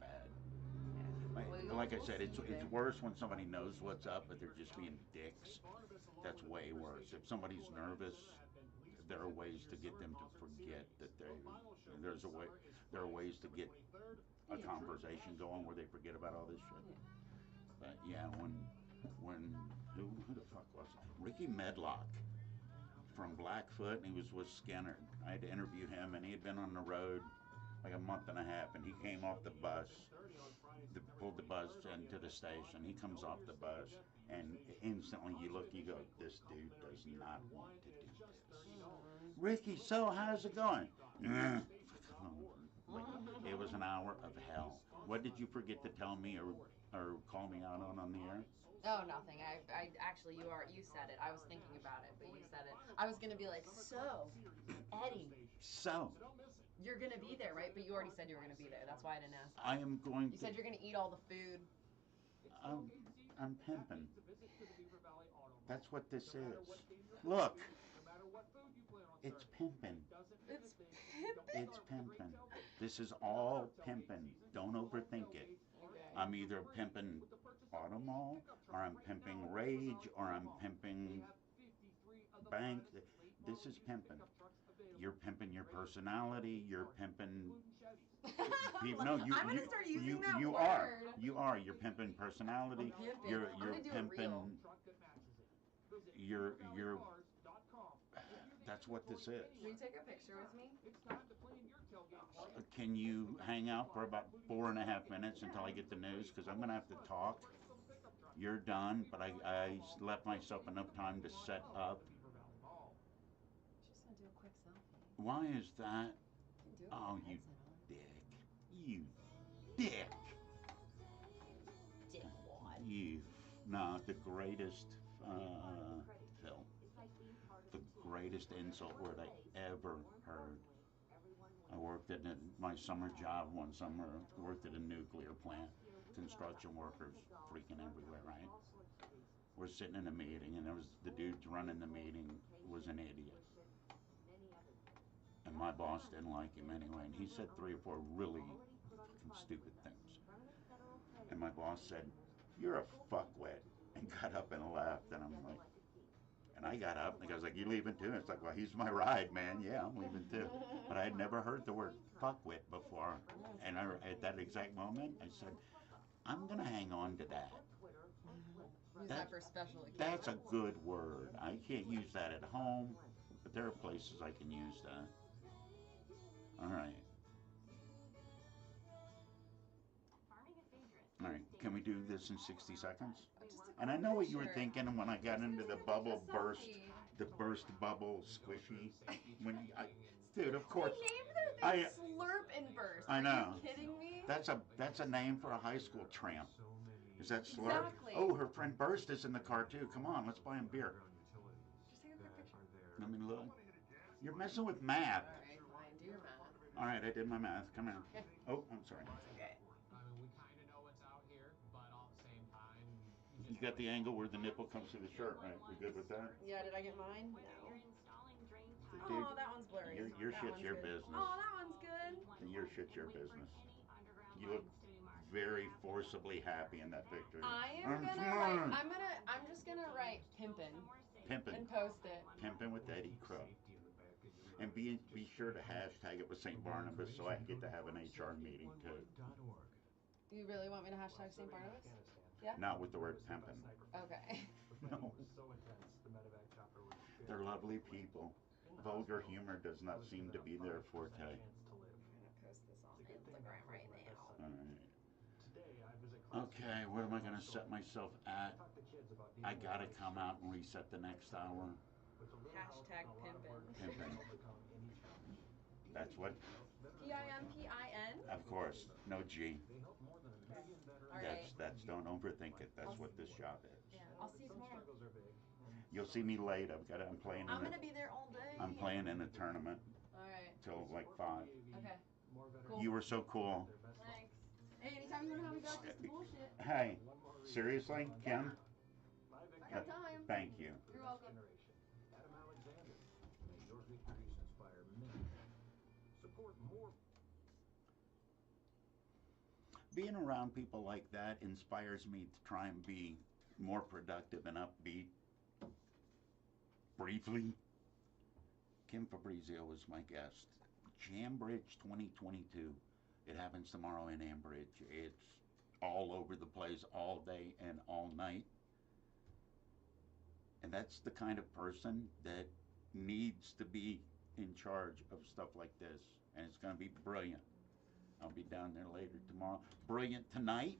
bad. Like I said, it's worse when somebody knows what's up, but they're just being dicks. That's way worse. If somebody's nervous, there are ways to get them to forget that there are ways to get a conversation going where they forget about all this shit. But yeah, when who the fuck was it? Ricky Medlock from Blackfoot, and he was with Skinner. I had to interview him, and he had been on the road like a month and a half, and he came off the bus, pulled the bus into the station. He comes off the bus, and instantly you go, this dude does not want to do this. Ricky, so how's it going? It was an hour of hell. What did you forget to tell me or call me out on the air? Oh, nothing. I actually, you said it. I was thinking about it, but you said it. I was gonna be like, so, Eddie. So. You're gonna be there, right? But you already said you were gonna be there. That's why I didn't ask. I am going. You said you're gonna eat all the food. I'm pimping. That means a visit to the Beaver Valley Auto Mall. That's what this No matter is. what game you're Look, playing, no matter what food you plan on it's serving, pimping. it doesn't mean It's a thing if you don't It's start with a great pimping. tailgate. This is With all our tailgate pimping. season, Don't all overthink it. tailgates are Okay. I'm for either free pimping with the purchase of Auto any Mall, pickup or truck I'm right pimping now at Rage, Beaver or Valley I'm Auto Mall. pimping They have 53 of the Bank. finest late This model is used pimping. pickup trucks available You're pimping your right personality. now. You're pimping. Including Chevys. No, I'm gonna start using that you word. are. You are. You're pimping personality. I'm pimping. You're I'm gonna do it real. pimping. Truck that matches it. Visit You're. beavervalleycars.com and view the That's what this inventory is. Can you anywhere, take a picture with anytime. me? It's time to plan your tailgate party. Can you hang out for about 4.5 minutes until I get the news? Because I'm gonna have to talk. You're done, but I left myself enough time to set up. Just gonna do a quick selfie. Why is that? You can do it with Oh, your you headset on. dick. You dick. Dickwad. You. No, the greatest, Phil. The greatest insult word I ever heard. I worked at my summer job one summer. I worked at a nuclear plant. Construction workers freaking everywhere, right? We're sitting in a meeting, and there was the dude running the meeting was an idiot. And my boss didn't like him anyway, and he said 3 or 4 really fucking stupid things. And my boss said, "You're a fuckwit," and got up and left. And I'm like, and I got up, and the guy's like, "You leaving too?" And it's like, "Well, he's my ride, man. Yeah, I'm leaving too." But I had never heard the word fuckwit before. And at that exact moment, I said, I'm going to hang on to that. Use that for special occasions. That's a good word. I can't use that at home, but there are places I can use that. All right. All right, can we do this in 60 seconds? And I know what you were thinking when I got into the bubble burst, the burst bubble squishy. Dude, of course. They named their thing Slurp and Burst. I know. Are you kidding me? That's a name for a high school tramp. Is that Slurp? Exactly. Oh, her friend Burst is in the car too. Come on, let's buy him beer. Just take a quick picture. Let me look. You're messing with math. All right, fine. Do your math. All right, I did my math. Come here. Oh, I'm sorry. Okay. I mean, we kind of know what's out here, but all at the same time, You got the angle where the nipple comes through the shirt, right? We good with that? Yeah, did I get mine? No. Dude, Oh, that one's blurry. Your That shit's one's your good. business. Oh, that one's good. Your shit's your business. You look very forcibly happy in that picture. I'm just gonna write pimpin'. Pimpin'. And post it. Pimpin' with Eddie Crook. And be sure to hashtag it with St. Barnabas so I can get to have an HR meeting too. You really want me to hashtag St. Barnabas? Yeah? Not with the word pimpin'. Okay. No. They're lovely people. Vulgar humor does not seem to be their forte. I'm gonna post this on Instagram right now. All right. Okay, what am I going to set myself at? I got to come out and reset the next hour. Hashtag pimpin'. Pimpin'. That's what? P-I-M-P-I-N? Of course. No G. All right. That's don't overthink it. That's what this job is. Yeah, I'll see you tomorrow. You'll see me late. I'm playing. I'm gonna be there all day. I'm playing in a tournament. All right. Till like 5. Okay. Cool. You were so cool. Thanks. Hey, anytime you wanna have me back, just bullshit. Hey, seriously, Kim? I got time. Thank you. You're welcome. Adam Alexander. May your victories inspire many. Support more. Being around people like that inspires me to try and be more productive and upbeat. Briefly, Kim Fabrizio was my guest. Jambridge 2022. It happens tomorrow in Ambridge. It's all over the place all day and all night. And that's the kind of person that needs to be in charge of stuff like this. And it's going to be brilliant. I'll be down there later tomorrow. Brilliant tonight.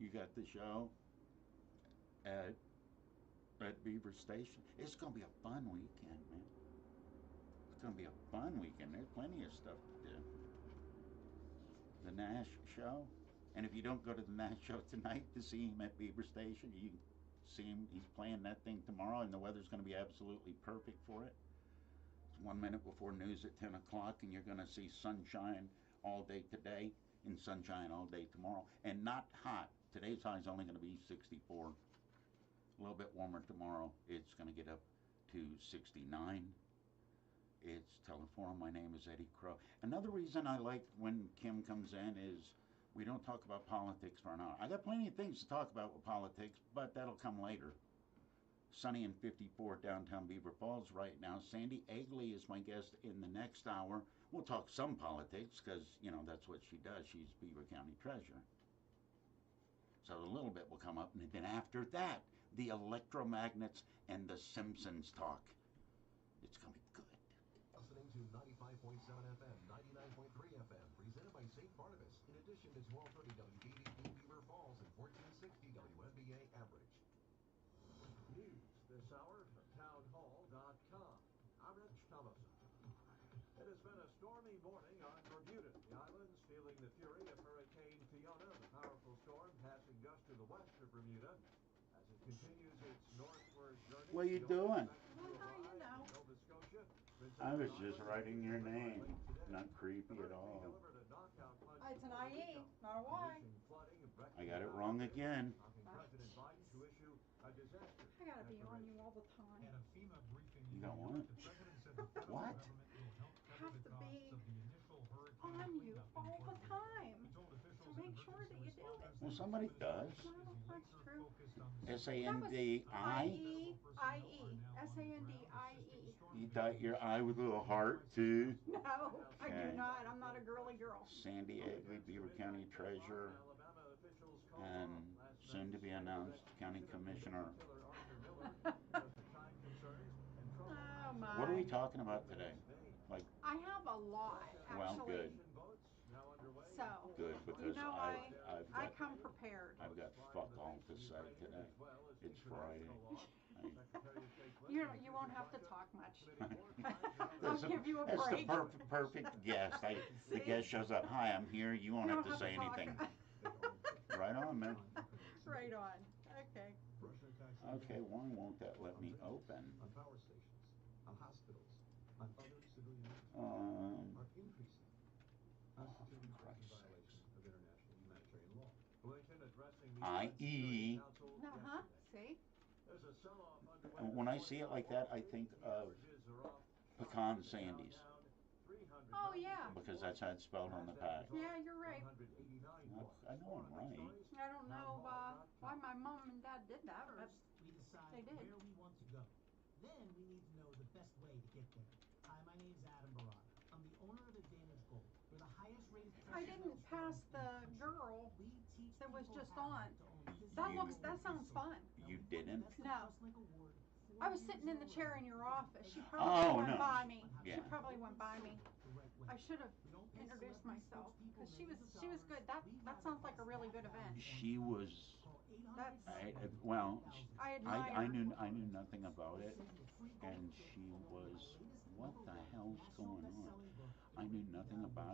You got the show at Beaver Station. It's going to be a fun weekend, man. It's going to be a fun weekend. There's plenty of stuff to do. The Nash show. And if you don't go to the Nash show tonight to see him at Beaver Station, you can see him. He's playing that thing tomorrow, and the weather's going to be absolutely perfect for it. It's 1 minute before news at 10 o'clock, and you're going to see sunshine all day today and sunshine all day tomorrow, and not hot. Today's high is only going to be 64. A little bit warmer tomorrow. It's going to get up to 69. It's Teleforum. My name is Eddie Crow. Another reason I like when Kim comes in is we don't talk about politics for an hour. I got plenty of things to talk about with politics, but that'll come later. Sunny and 54 downtown Beaver Falls right now. Sandie Egley is my guest in the next hour. We'll talk some politics because, you know, that's what she does. She's Beaver County Treasurer. So a little bit will come up, and then after that, the electromagnets and the Simpsons talk. It's going to be good. Listening to 95.7 FM, 99.3 FM, presented by St. Barnabas, in addition to 1230 WBDP Beaver Falls and 1460 WNBA Average. News this hour from townhall.com. I'm Rich Thomason. It has been a stormy morning on Bermuda. The islands feeling the fury of Hurricane Fiona, the powerful storm passing just to the west of Bermuda. As it continues its northward journey. What are you doing? Nova Scotia. I was just writing your name. Not creepy at all. It's an IE, not a Y. I got it wrong again. I gotta be on you all the time. At a FEMA briefing You in got New what? York, the president said the federal What? government will help cover Have the to costs be of the initial hurricane on you cleanup in all Puerto the Rico. time. He told So officials make and sure that you do emergency it. Well, somebody does. responders Well, is that's laser true. focused on the S-A-N-D-I? S-A-N-D-I-E. You dot your I with a little heart, too? No, I do Okay. not. I'm not a girly girl. Sandie Egley, Beaver County Treasurer, and soon to be announced County Commissioner. Oh my. What are we talking about today? Like, I have a lot, actually. well, good. So, Good, because you know, I've I got, come prepared. I've got fuck all to say today. It's Friday. You won't have to talk much. I'll give you a That's break. the perfect guest. The guest shows up. Hi, I'm here. You won't You have don't to say talk. anything. Right on, man. Right on. Okay. Okay, why won't that let me open? On power stations, on hospitals, on other civilian Um, are increasing, constituting for Christ's a violation of international humanitarian law. Blinken addressing the I.e. Uh-huh. See? There's a sell-off underway. And when I see it like that, I think of pecan sandies, Oh, yeah. because that's how it's spelled on the pack. Yeah, you're right. I know I'm right. I don't know why my mom and dad did that, but First, we decide they did. where we want to go. Then we need to know the best way to get there. Hi, my name's Adam Barada. I'm the owner of Advantage Gold. We're the highest rated. I didn't pass the girl We teach that was people just how on. to own business. That sounds fun. You didn't? No. I was sitting in the chair in your office. She Oh, probably went no. by me. Yeah. She probably went by me. I should have introduced myself because she was good. That sounds like a really good event. She was. That's Well, I admire. I knew nothing about it, and she was. What the hell's going on? I knew nothing about